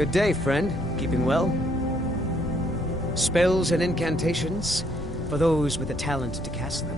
Good day, friend. Keeping well? Spells and incantations for those with the talent to cast them.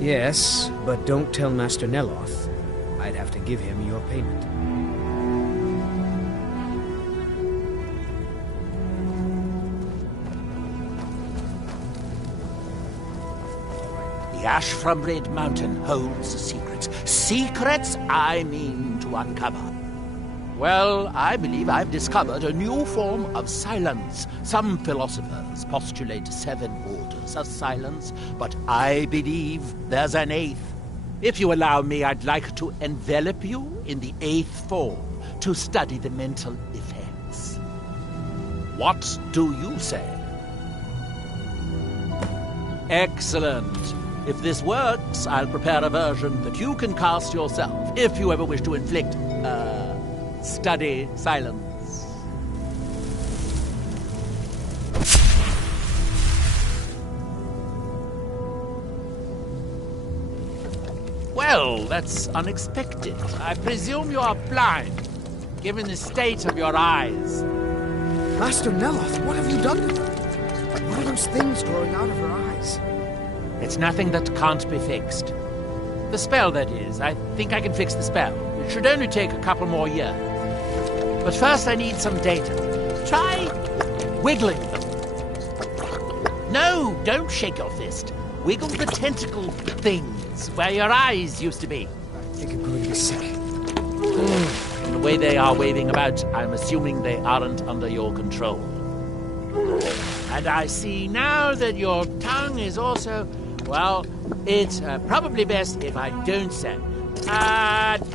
Yes, but don't tell Master Neloth. I'd have to give him your payment. The ash from Red Mountain holds secrets. Secrets I mean to uncover. Well, I believe I've discovered a new form of silence. Some philosophers postulate 7 orders of silence, but I believe there's an 8th. If you allow me, I'd like to envelop you in the 8th form to study the mental effects. What do you say? Excellent. If this works, I'll prepare a version that you can cast yourself, if you ever wish to inflict, study silence. Well, that's unexpected. I presume you are blind, given the state of your eyes. Master Neloth, what have you done to her? What are those things growing out of her eyes? It's nothing that can't be fixed. The spell, that is. I think I can fix the spell. It should only take a couple more years. But first I need some data. Try wiggling them. No, don't shake your fist. Wiggle the tentacle things where your eyes used to be. I think I'm going to be sick. The way they are waving about, I'm assuming they aren't under your control. And I see now that your tongue is also... Well, it's probably best if I don't say.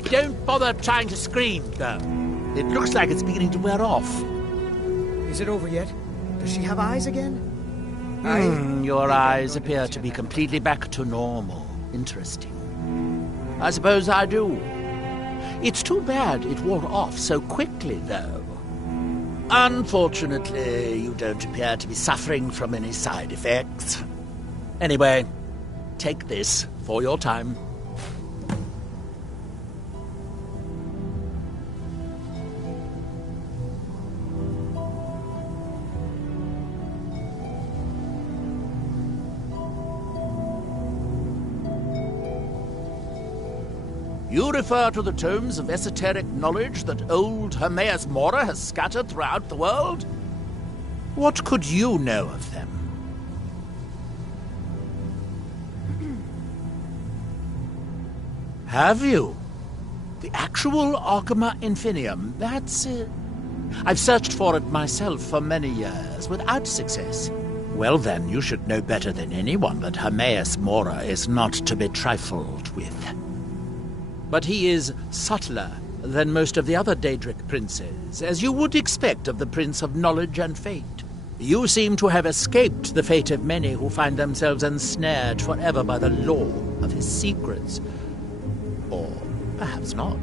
Don't bother trying to scream, though. It looks like it's beginning to wear off. Is it over yet? Does she have eyes again? Your eyes appear to be completely back to normal. Interesting. I suppose I do. It's too bad it wore off so quickly, though. Unfortunately, you don't appear to be suffering from any side effects. Anyway, take this for your time. You refer to the tomes of esoteric knowledge that old Hermaeus Mora has scattered throughout the world? What could you know of them? Have you? The actual Argama Infinium, that's it. I've searched for it myself for many years, without success. Well then, you should know better than anyone that Hermaeus Mora is not to be trifled with. But he is subtler than most of the other Daedric princes, as you would expect of the Prince of Knowledge and Fate. You seem to have escaped the fate of many who find themselves ensnared forever by the law of his secrets. Or perhaps not.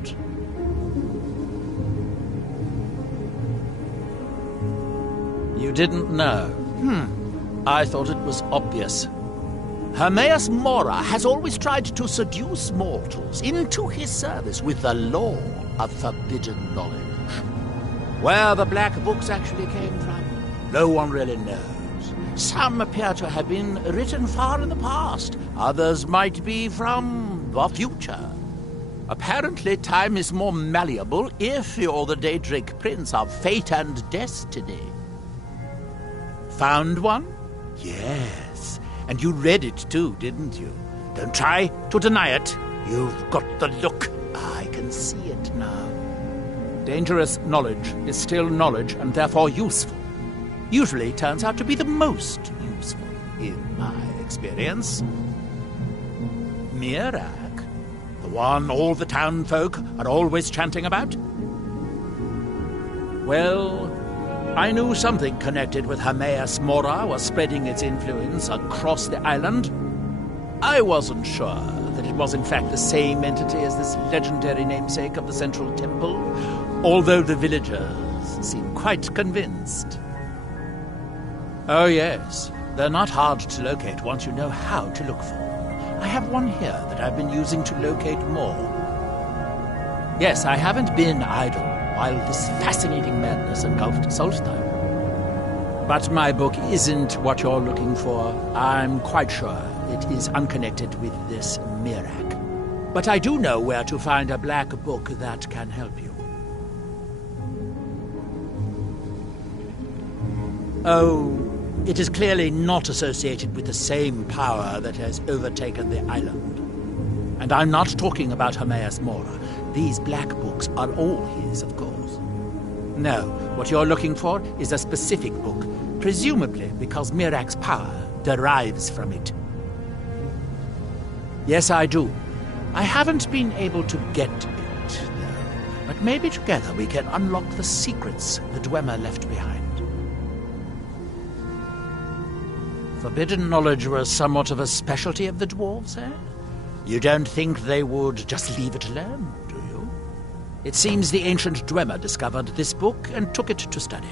You didn't know? I thought it was obvious. Hermaeus Mora has always tried to seduce mortals into his service with the law of forbidden knowledge. Where the black books actually came from, no one really knows. Some appear to have been written far in the past. Others might be from the future. Apparently, time is more malleable if you're the Daedric Prince of Fate and Destiny. Found one? Yes, and you read it too, didn't you? Don't try to deny it. You've got the look. I can see it now. Dangerous knowledge is still knowledge and therefore useful. Usually turns out to be the most useful, in my experience. Mirak, the one all the town folk are always chanting about? Well, I knew something connected with Hermaeus Mora was spreading its influence across the island. I wasn't sure that it was in fact the same entity as this legendary namesake of the Central Temple, although the villagers seem quite convinced. Oh yes, they're not hard to locate once you know how to look for them. I have one here that I've been using to locate more. Yes, I haven't been idle while this fascinating madness engulfed Solstheim. But my book isn't what you're looking for. I'm quite sure it is unconnected with this Mirak. But I do know where to find a black book that can help you. Oh, it is clearly not associated with the same power that has overtaken the island. And I'm not talking about Hermaeus Mora. These black books are all his, of course. No, what you're looking for is a specific book, presumably because Mirak's power derives from it. Yes, I do. I haven't been able to get it, though. But maybe together we can unlock the secrets the Dwemer left behind. Forbidden knowledge was somewhat of a specialty of the dwarves, eh? You don't think they would just leave it alone, do you? It seems the ancient Dwemer discovered this book and took it to study.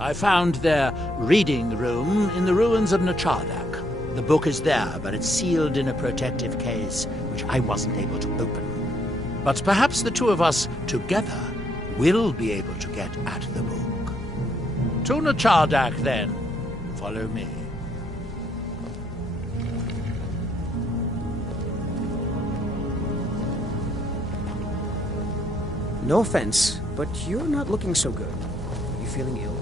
I found their reading room in the ruins of Nachardak. The book is there, but it's sealed in a protective case, which I wasn't able to open. But perhaps the two of us together will be able to get at the book. To Nachardak, then. Follow me. No offense, but you're not looking so good. Are you feeling ill?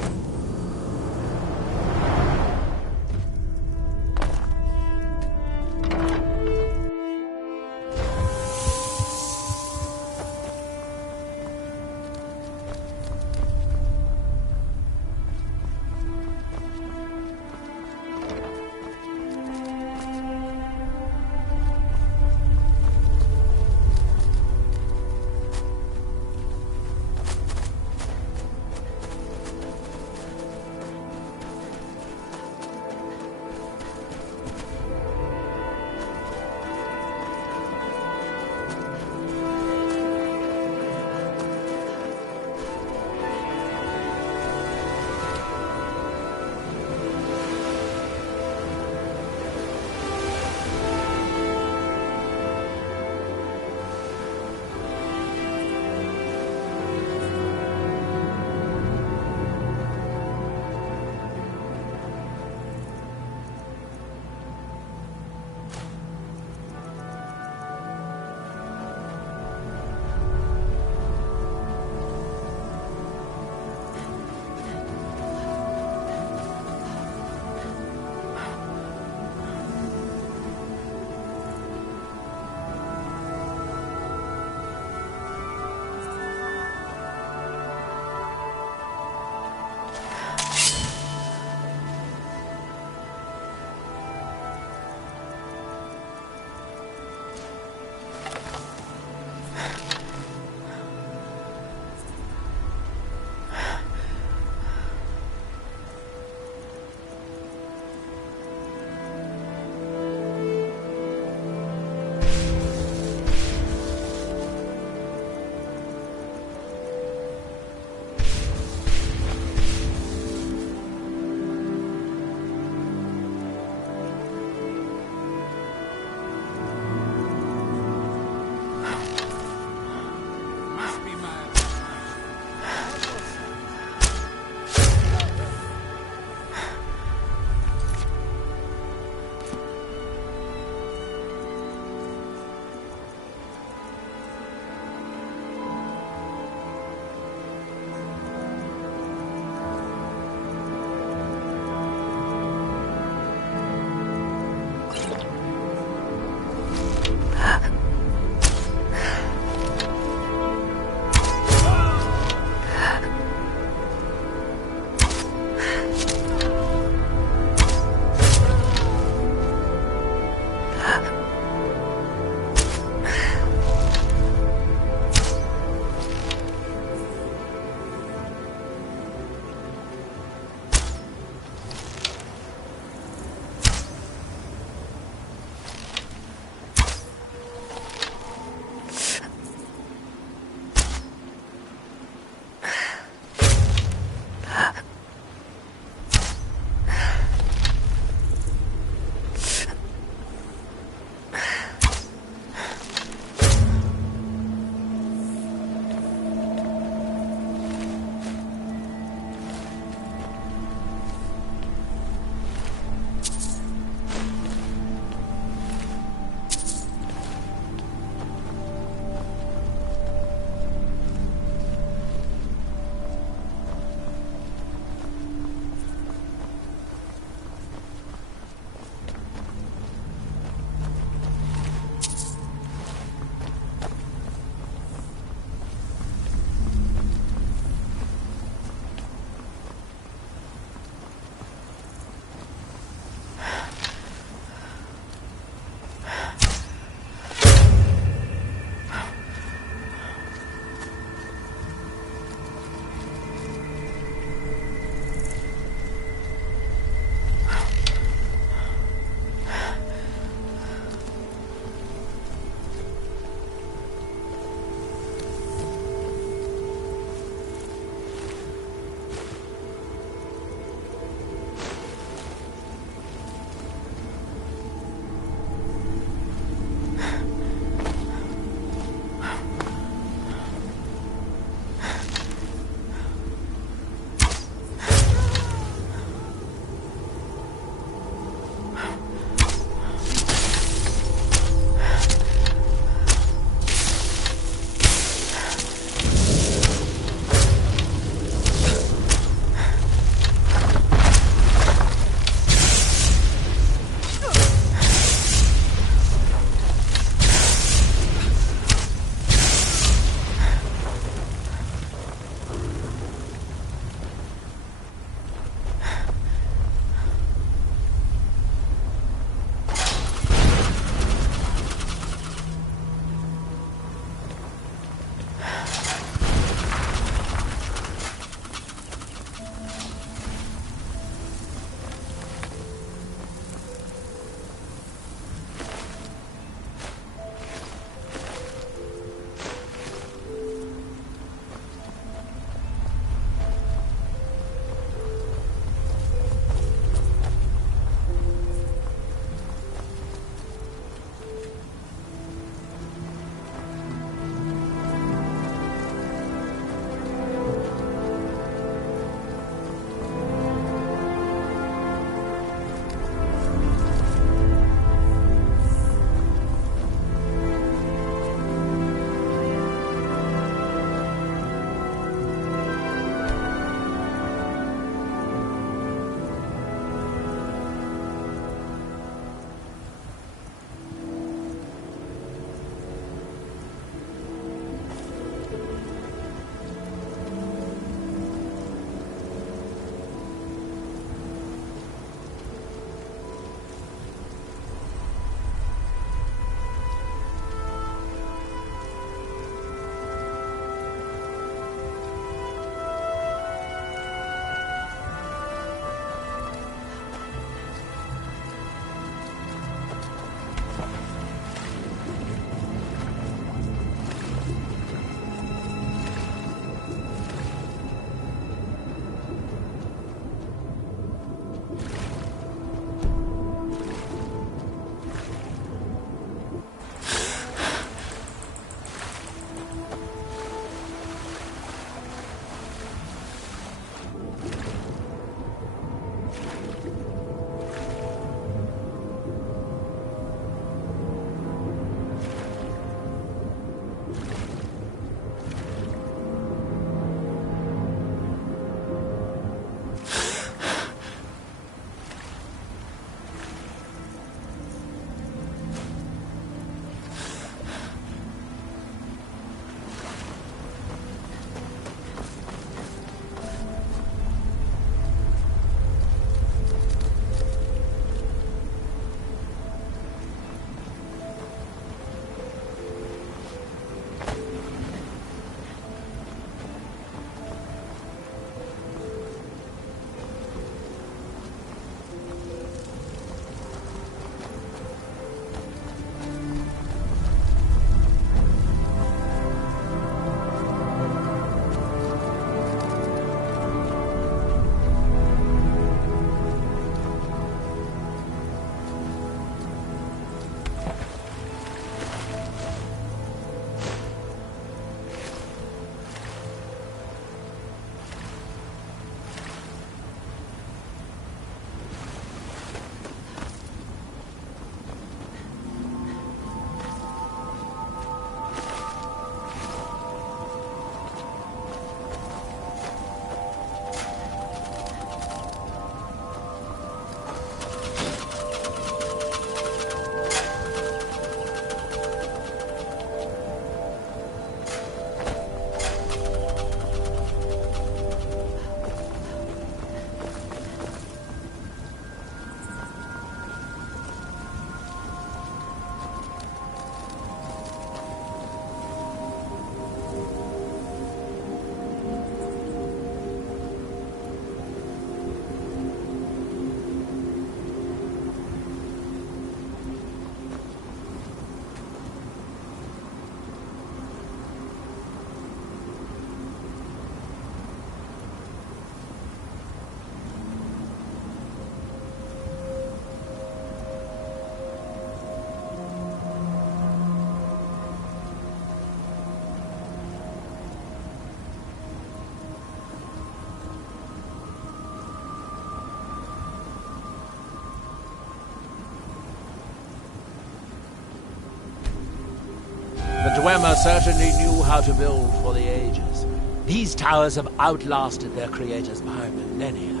Dwemer certainly knew how to build for the ages. These towers have outlasted their creators by millennia.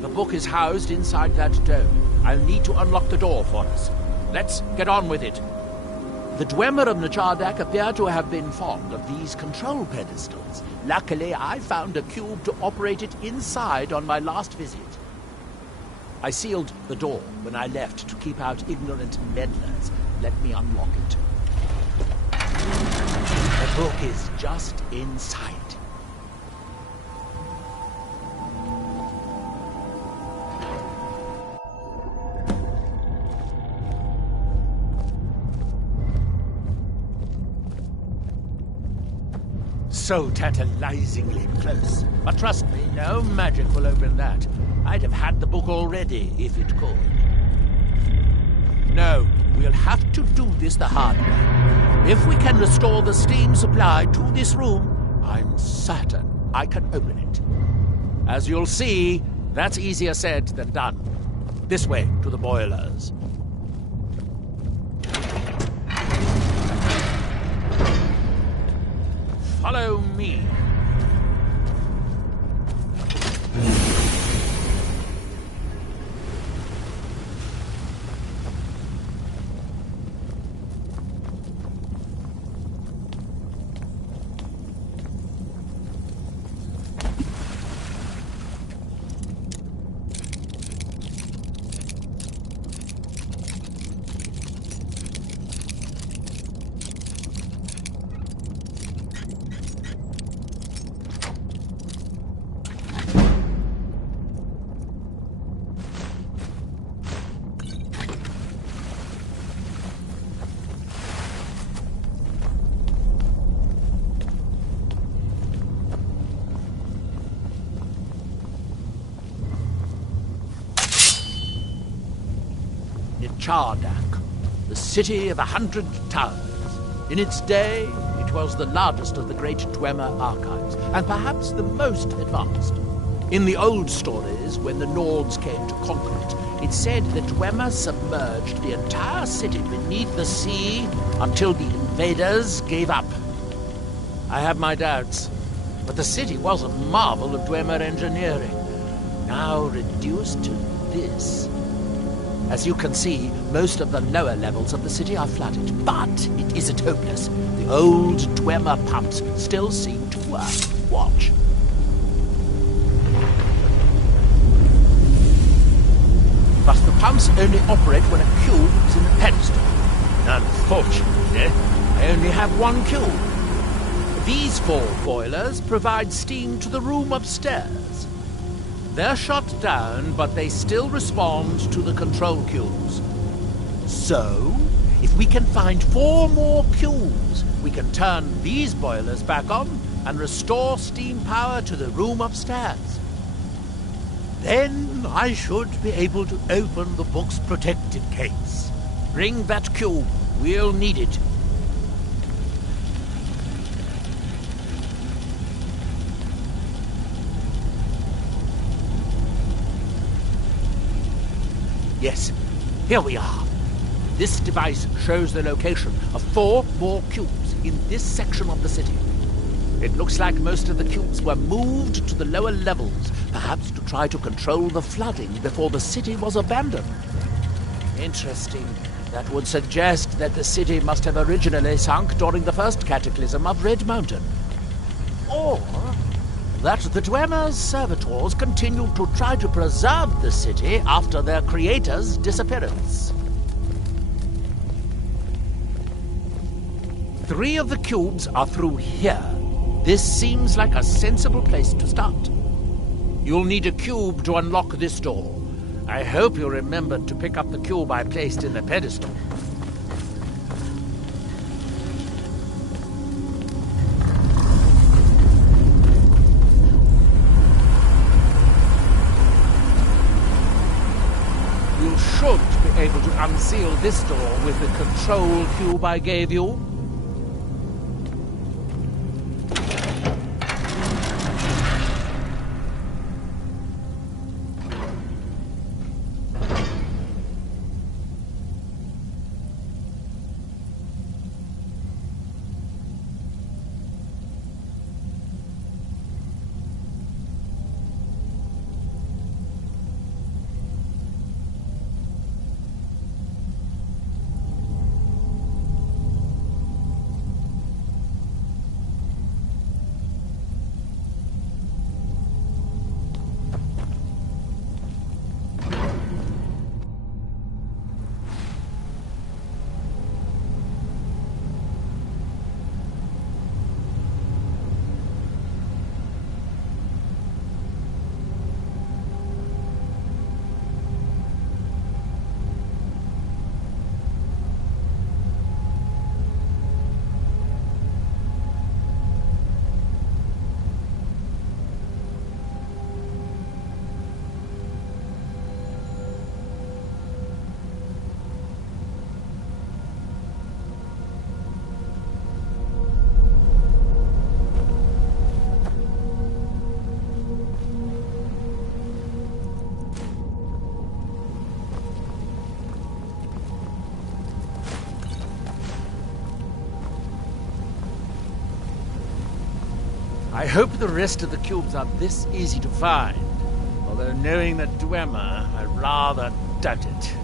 The book is housed inside that dome. I'll need to unlock the door for us. Let's get on with it. The Dwemer of Nachardak appear to have been fond of these control pedestals. Luckily, I found a cube to operate it inside on my last visit. I sealed the door when I left to keep out ignorant meddlers. Let me unlock it. The book is just inside. So tantalizingly close. But trust me, no magic will open that. I'd have had the book already if it could. No, we'll have to do this the hard way. If we can restore the steam supply to this room, I'm certain I can open it. As you'll see, that's easier said than done. This way to the boilers. Follow me. Nachardak, the city of 100 towers. In its day, it was the largest of the great Dwemer archives, and perhaps the most advanced. In the old stories, when the Nords came to conquer it, it said that Dwemer submerged the entire city beneath the sea until the invaders gave up. I have my doubts, but the city was a marvel of Dwemer engineering, now reduced to this. As you can see, most of the lower levels of the city are flooded, but it isn't hopeless. The old Dwemer pumps still seem to work. Watch. But the pumps only operate when a cube is in the pedestal. Unfortunately, I only have one cube. These 4 boilers provide steam to the room upstairs. They're shut down, but they still respond to the control cubes. So, if we can find 4 more cubes, we can turn these boilers back on and restore steam power to the room upstairs. Then I should be able to open the book's protected case. Bring that cube. We'll need it. Yes, here we are. This device shows the location of 4 more cubes in this section of the city. It looks like most of the cubes were moved to the lower levels, perhaps to try to control the flooding before the city was abandoned. Interesting. That would suggest that the city must have originally sunk during the first cataclysm of Red Mountain. Or that the Dwemer's servitors continued to try to preserve the city after their creator's disappearance. 3 of the cubes are through here. This seems like a sensible place to start. You'll need a cube to unlock this door. I hope you remembered to pick up the cube I placed in the pedestal. You should be able to unseal this door with the control cube I gave you. I hope the rest of the cubes are this easy to find. Although knowing that Dwemer, I rather doubt it.